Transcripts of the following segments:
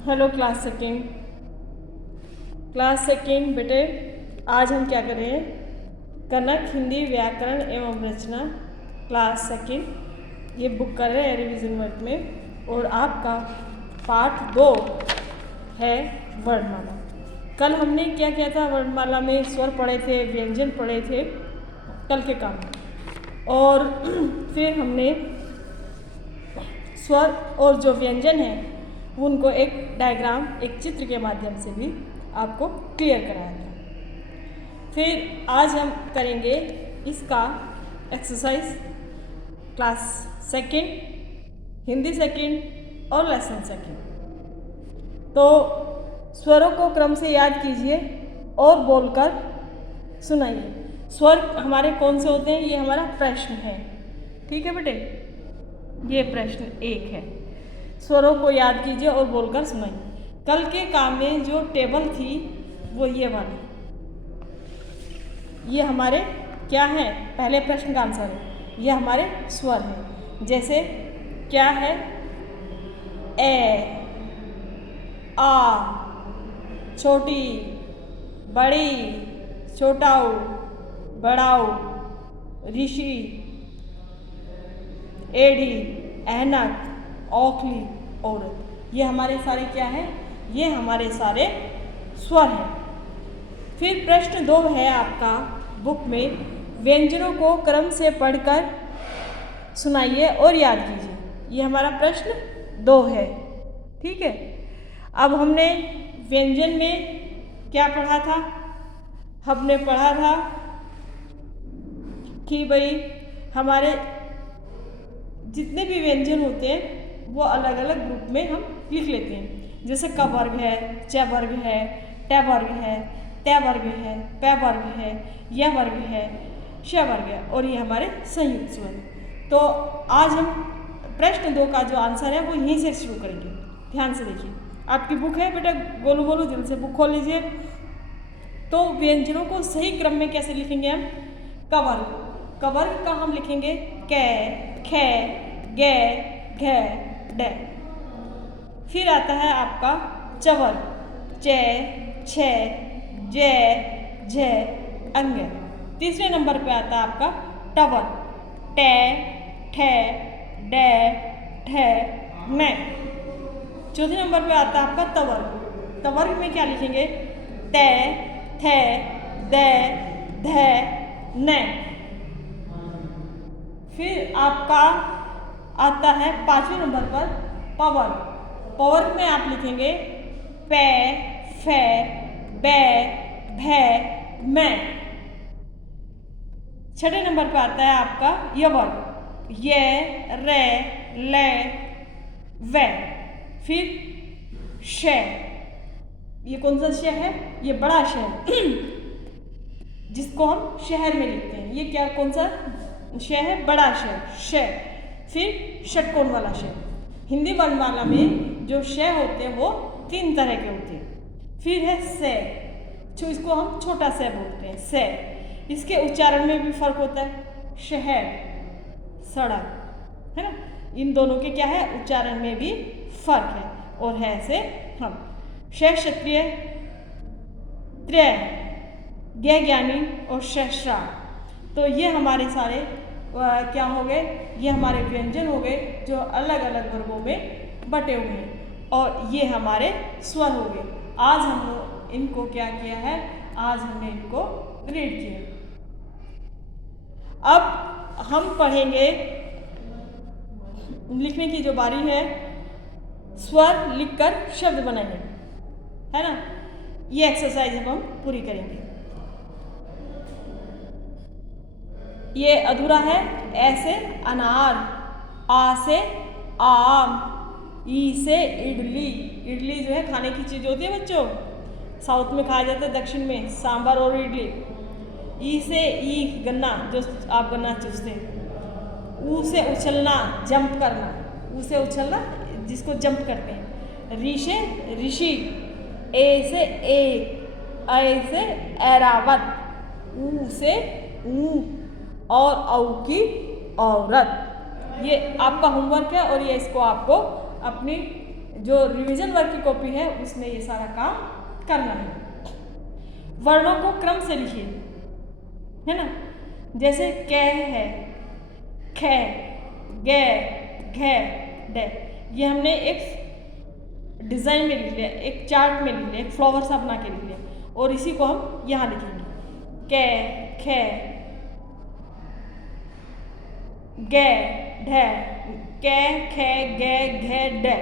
Hello class second बेटे, आज हम क्या कर रहे हैं? कनक हिंदी व्याकरण एवं रचना क्लास सेकेंड ये बुक कर रहे हैं रिवीजन वर्क में। और आपका पार्ट 2 है वर्णमाला। कल हमने क्या किया था? वर्णमाला में स्वर पढ़े थे, व्यंजन पढ़े थे कल के काम में। और फिर हमने स्वर और जो व्यंजन है उनको एक डायग्राम, एक चित्र के माध्यम से भी आपको क्लियर कराया था। फिर आज हम करेंगे इसका exercise class second Hindi second और लेसन सेकेंड। तो स्वरों को क्रम से याद कीजिए और बोलकर सुनाइए। स्वर हमारे कौन से होते हैं? ये हमारा प्रश्न है, ठीक है बेटे? ये प्रश्न 1 है। स्वरों को याद कीजिए और बोलकर सुनाइए। कल के काम में जो टेबल थी वो ये वाली, ये हमारे क्या है? पहले प्रश्न का आंसर है। ये हमारे स्वर हैं। जैसे क्या है? ए, आ, छोटी, बड़ी, छोटाऊ, बड़ाऊ, ऋषि, एड़ी, ऐनक, औखली, औरत। ये हमारे सारे क्या हैं? ये हमारे सारे स्वर हैं। फिर प्रश्न 2 है आपका बुक में, व्यंजनों को क्रम से पढ़कर सुनाइए और याद कीजिए। ये हमारा प्रश्न 2 है, ठीक है? अब हमने व्यंजन में क्या पढ़ा था? हमने पढ़ा था कि भाई हमारे जितने भी व्यंजन होते हैं वो अलग अलग ग्रुप में हम लिख लेते हैं। जैसे क वर्ग है, च वर्ग है, ट वर्ग है, त वर्ग है, प वर्ग है, य वर्ग है, श वर्ग है, और ये हमारे संयुक्त स्वर। तो आज हम प्रश्न 2 का जो आंसर है वो यहीं से शुरू करेंगे। ध्यान से देखिए, आपकी बुक है बेटा, गोलू बोलू दिल से बुक खोल लीजिए। तो व्यंजनों को सही क्रम में कैसे लिखेंगे हम? क वर्ग का हम लिखेंगे क, ख, ग, घ, ड। फिर आता है आपका च वर्ग, च, छ, ज, झ, अंग। तीसरे नंबर पे आता है आपका ट वर्ग, ट, ठ, ड, ढ, न। चौथे नंबर पे आता है आपका त वर्ग। त वर्ग में क्या लिखेंगे? त, थ, द, ध, न। फिर आपका आता है 5वें नंबर पर पवर्ग। पवर्ग में आप लिखेंगे प, फ, ब, भ, म। 6ठे नंबर पर आता है आपका य वर्ग, य, र, ल, व। फिर श, ये कौन सा श है? ये बड़ा श है जिसको हम शहर में लिखते हैं। ये क्या, कौन सा श है? बड़ा श। फिर षटकोण वाला श। हिंदी वर्णमाला में जो श होते हैं वो 3 तरह के होते हैं। फिर है से, जो इसको हम छोटा से बोलते हैं, से। इसके उच्चारण में भी फर्क होता है। शहर, सड़क, है ना? इन दोनों के क्या है? उच्चारण में भी फर्क है। और है से हम श क्षत्रिय, त्रय, ज्ञ ज्ञानी और शश्रा। तो ये हमारे सारे क्या हो गए? ये हमारे व्यंजन हो गए जो अलग अलग वर्गों में बटे हुए हैं। और ये हमारे स्वर हो गए। आज हम इनको क्या किया है? आज हमने इनको रीड किया। अब हम पढ़ेंगे, लिखने की जो बारी है, स्वर लिखकर शब्द बनाएंगे, है ना? ये एक्सरसाइज अब हम पूरी करेंगे। ये अधूरा है। ए से अनार, आ से आम, ई से इडली। इडली जो है खाने की चीज़ होती है बच्चों, साउथ में खाया जाता है, दक्षिण में सांभर और इडली। ई से ईख, गन्ना, जो आप गन्ना चूसते हैं। ऊ से उछलना, जंप करना, ऊ से उछलना जिसको जंप करते हैं। री से ऋषि, ए से एक, ऐ से ऐरावत, ऊ से ऊँट और औ की औरत। ये आपका होमवर्क है और ये इसको आपको अपनी जो रिवीजन वर्क की कॉपी है उसमें ये सारा काम करना है। वर्णों को क्रम से लिखिए, है ना। जैसे कै है, खे, गे, घे, डे, ये हमने एक डिज़ाइन में लिख लिया, एक चार्ट में लिख लिया, एक फ्लावर सा बना के लिख लिया, और इसी को हम यहाँ लिखेंगे। कै, खे, गे, ढे, कै, खे, गे, घे, डे।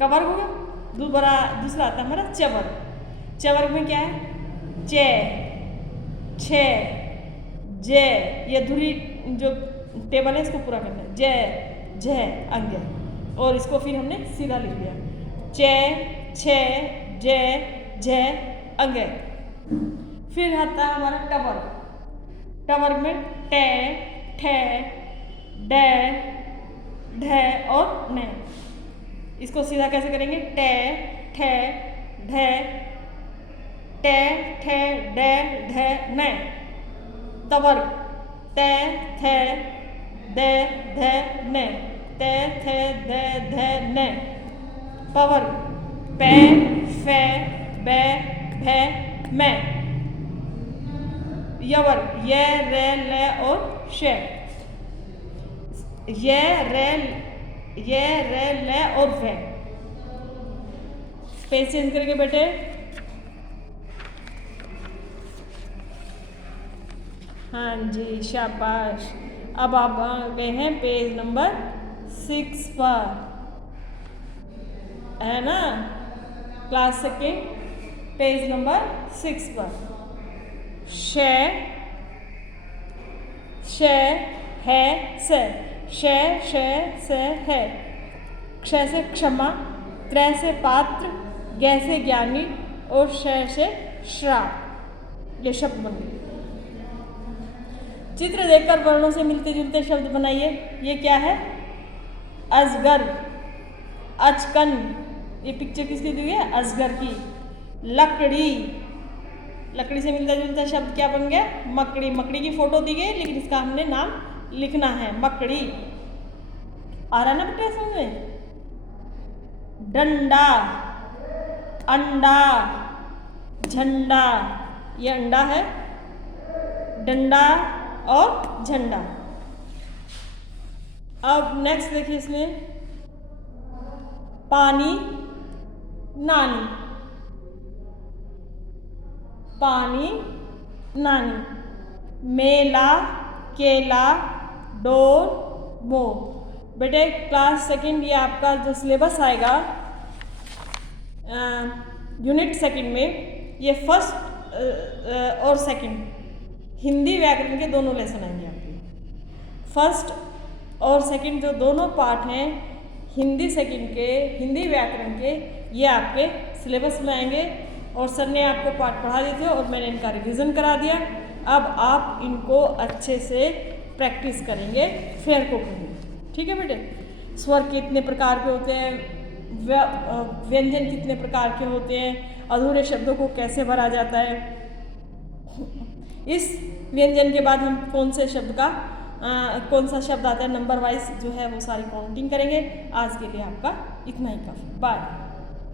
कब वर्ग हो गया? दूसरा आता है हमारा च वर्ग। च वर्ग में क्या है? चे, छे, जे, ये धुरी जो टेबल है इसको पूरा करना है। जे, झे, अंगे, और इसको फिर हमने सीधा लिख लिया। चे, छे, जे, झे, अंगे। फिर आता है हमारा ट वर्ग। ट वर्ग में टे, ठे, डे, ढे और ने। इसको सीधा कैसे करेंगे? टे, ठे, ढे, टे, ठे, डे, ढे, ने। त वर्ग ते, थे, दे, धे, ने, ते, थे, दे, धे, ने। प वर्ग पे, फे, बे, भे, मैं। य वर्ग ये, रे, ले और शे। ये, रे, ले और वे। पेज चेंज करके बेटे। हाँ जी, शाबाश। अब आप आ गए हैं पेज नंबर 6 पर, है ना। क्लास सेकेंड, पेज नंबर 6 पर। शे, है, से, से है। क्ष से क्षमा, त्रय से पात्र, गे से ज्ञानी और शय से श्राप। ये शब्द बन गए। चित्र देखकर वर्णों से मिलते जुलते शब्द बनाइए। ये क्या है? अजगर, अचकन, ये पिक्चर किसकी दी हुई है? अजगर की। लकड़ी, लकड़ी से मिलता जुलता शब्द क्या बन गया? मकड़ी। मकड़ी की फोटो दी गई लेकिन इसका हमने नाम लिखना है, मकड़ी। आ रहा ना बेटा समझ में? डंडा, अंडा, झंडा, ये अंडा है, डंडा और झंडा। अब नेक्स्ट देखिए इसमें पानी, नानी, पानी, नानी। मेला, केला, डोर, मोर। बेटे क्लास सेकंड ये आपका जो सिलेबस आएगा यूनिट सेकंड में, ये फर्स्ट और सेकंड हिंदी व्याकरण के दोनों लेसन आएंगे आपके। फर्स्ट और सेकंड जो दोनों पार्ट हैं हिंदी सेकंड के, हिंदी व्याकरण के, ये आपके सिलेबस में आएंगे। और सर ने आपको पाठ पढ़ा दिए थे और मैंने इनका रिवीजन करा दिया। अब आप इनको अच्छे से प्रैक्टिस करेंगे, फेयर को करेंगे। ठीक है बेटे। स्वर कितने प्रकार के होते हैं, व्यंजन कितने प्रकार के होते हैं, अधूरे शब्दों को कैसे भरा जाता है, इस व्यंजन के बाद हम कौन सा शब्द आता है नंबर वाइज जो है वो सारी काउंटिंग करेंगे। आज के लिए आपका इतना ही काफ़ी। बाय।